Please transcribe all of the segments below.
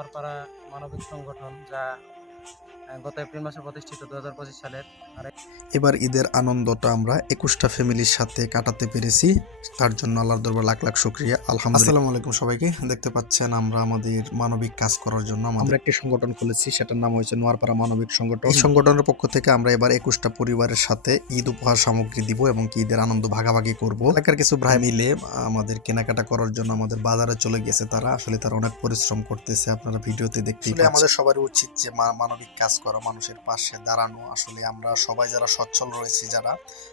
নোয়ারপাড়া মানবিক সংগঠন, যা গত এপ্রিল মাসে প্রতিষ্ঠিত 2025 সালের। আর এবার ঈদের আনন্দটা আমরা 21টা ফ্যামিলির সাথে কাটাতে পেরেছি, তার জন্য আল্লাহর দরবার লাখ লাখ শুকরিয়া। আলহামদুলিল্লাহ। আসসালামু আলাইকুম সবাইকে। দেখতে পাচ্ছেন আমরা আমাদের মানবিক কাজ করার জন্য আমরা একটি সংগঠন খুলেছি, সেটার নাম হয়েছে নোয়ারপাড়া মানবিক সংগঠন। এই সংগঠনের পক্ষ থেকে আমরা এবার 21টা পরিবারের সাথে ঈদ উপহার সামগ্রী দিব এবং কি ঈদের আনন্দ ভাগাভাগি করব। এলাকার কিছু ভাই মিলে আমাদের কেনাকাটা করার জন্য আমাদের বাজারে চলে গেছে। তারা আসলে অনেক পরিশ্রম করতেছে, আপনারা ভিডিওতে দেখতেই পাচ্ছেন। আমাদের সবারই উচিত যে মানবিক কাজ করা, মানুষের পাশে দাঁড়ানো। আসলে আমরা সবাই যারা সচ্ছল রয়েছি, যারা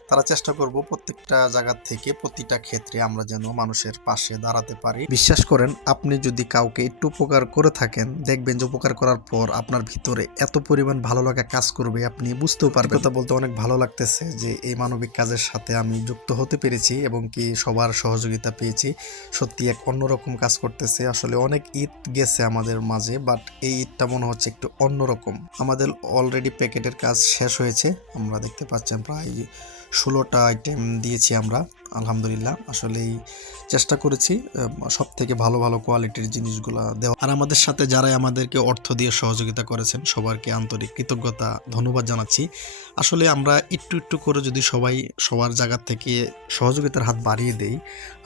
তারা চেষ্টা করব প্রত্যেকটা জায়গা থেকে প্রতিটা ক্ষেত্রে আমরা যেন মানুষের পাশে দাঁড়াতে পারি। বিশ্বাস করেন, আপনি যদি কাউকে একটু উপকার করে থাকেন, দেখবেন যে উপকার করার পর আপনার ভিতরে এত পরিমাণ ভালো লাগা কাজ করবে, আপনি বুঝতেও পারবেন। কথা বলতে অনেক ভালো লাগতেছে যে এই মানবিক কাজের সাথে আমি যুক্ত হতে পেরেছি এবং কি সবার সহযোগিতা পেয়েছি। সত্যি এক অন্যরকম কাজ করতেছে। আসলে অনেক ঈদ গেছে আমাদের মাঝে, বাট এই ঈদটা মনে হচ্ছে একটু অন্যরকম। আমাদের অলরেডি প্যাকেটের কাজ শেষ হয়েছে। আমরা দেখতে পাচ্ছেন প্রায় 16টা আইটেম দিয়েছি আমরা, আলহামদুলিল্লাহ। আসলেই চেষ্টা করেছি সব থেকে ভালো ভালো কোয়ালিটির জিনিসগুলো দেওয়া। আর আমাদের সাথে যারাই আমাদেরকে অর্থ দিয়ে সহযোগিতা করেছেন সবাইকে আন্তরিক কৃতজ্ঞতা, ধন্যবাদ জানাচ্ছি। আসলে আমরা একটু একটু করে যদি সবাই সবার জায়গা থেকে সহযোগিতার হাত বাড়িয়ে দেই,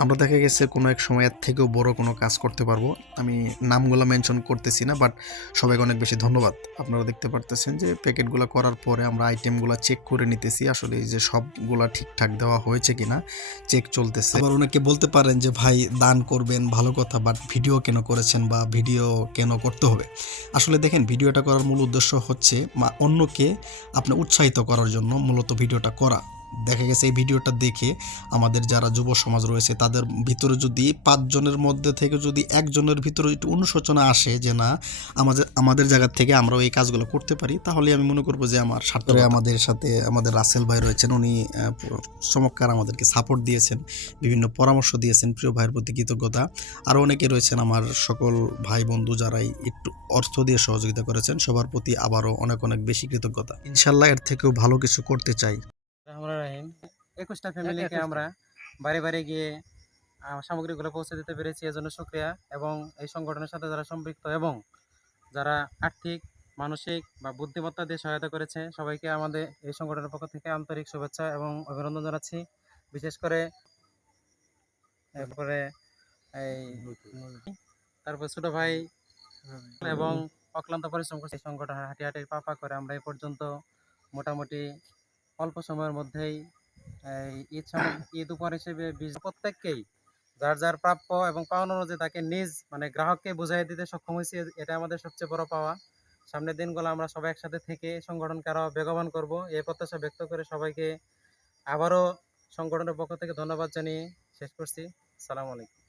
আমরা দেখা গেছে কোনো এক সময় এর থেকেও বড় কোনো কাজ করতে পারবো। আমি নামগুলো মেনশন করতেছি না, বাট সবাইকে অনেক বেশি ধন্যবাদ। আপনারা দেখতে পারতেছেন যে প্যাকেটগুলো করার পরে আমরা আইটেমগুলো চেক করে নিতেছি, আসলে এই যে সবগুলা ঠিকঠাক দেওয়া হয়েছে কিনা চেক চলতেছে। আবার অনেকে বলতে পারেন যে ভাই দান করবেন ভালো কথা, বাট ভিডিও কেন করেছেন বা ভিডিও কেন করতে হবে? আসলে দেখেন, ভিডিওটা করার মূল উদ্দেশ্য হচ্ছে অন্যকে আপনি উৎসাহিত করার জন্য মূলত ভিডিওটা করা। দেখা গেছে এই ভিডিওটা দেখে আমাদের যারা যুব সমাজ রয়েছে তাদের ভিতরে যদি 5 জনের মধ্যে থেকে যদি একজনের ভিতরে একটু অনুশোচনা আসে যে না, আমাদের জায়গা থেকে আমরাও এই কাজগুলো করতে পারি, তাহলে আমি মনে করবো যে আমার সাথে আমাদের সাথে আমাদের রাসেল ভাই রয়েছেন, উনি চমৎকার আমাদেরকে সাপোর্ট দিয়েছেন, বিভিন্ন পরামর্শ দিয়েছেন। প্রিয় ভাইয়ের প্রতি কৃতজ্ঞতা। আরও অনেকে রয়েছেন আমার সকল ভাই বন্ধু যারাই একটু অর্থ দিয়ে সহযোগিতা করেছেন, সবার প্রতি আবারও অনেক অনেক বেশি কৃতজ্ঞতা। ইনশাল্লাহ এর থেকেও ভালো কিছু করতে চাই। রহমান রাহিম, 21টা ফ্যামিলিকে আমরা বাড়ি বাড়ি গিয়ে সামগ্রীগুলো পৌঁছে দিতে পেরেছি, এজন্য শুকরিয়া। এবং এই সংগঠনের সাথে যারা সম্পৃক্ত এবং যারা আর্থিক, মানসিক বা বুদ্ধিমত্তা দিয়ে সহায়তা করেছে, সবাইকে আমাদের এই সংগঠনের পক্ষ থেকে আন্তরিক শুভেচ্ছা এবং অভিনন্দন জানাচ্ছি। বিশেষ করে এরপরে এই তারপর ছোট ভাই এবং অক্লান্ত পরিশ্রম করছে এই সংগঠনের হাঁটি হাঁটি পা করে আমরা এই পর্যন্ত মোটামুটি অল্প সময়ের মধ্যেই এই ঈদ উপহার হিসেবে প্রত্যেককেই যার যার প্রাপ্য এবং পাওনা অনুযায়ী তাকে নিজ গ্রাহককে বুঝাই দিতে সক্ষম হয়েছি। এটা আমাদের সবচেয়ে বড় পাওয়া। সামনের দিনগুলো আমরা সবাই একসাথে থেকে সংগঠনকে আরো বেগবান করব, এই প্রত্যাশা ব্যক্ত করে সবাইকে আবারও সংগঠনের পক্ষ থেকে ধন্যবাদ জানিয়ে শেষ করছি। আসসালামু আলাইকুম।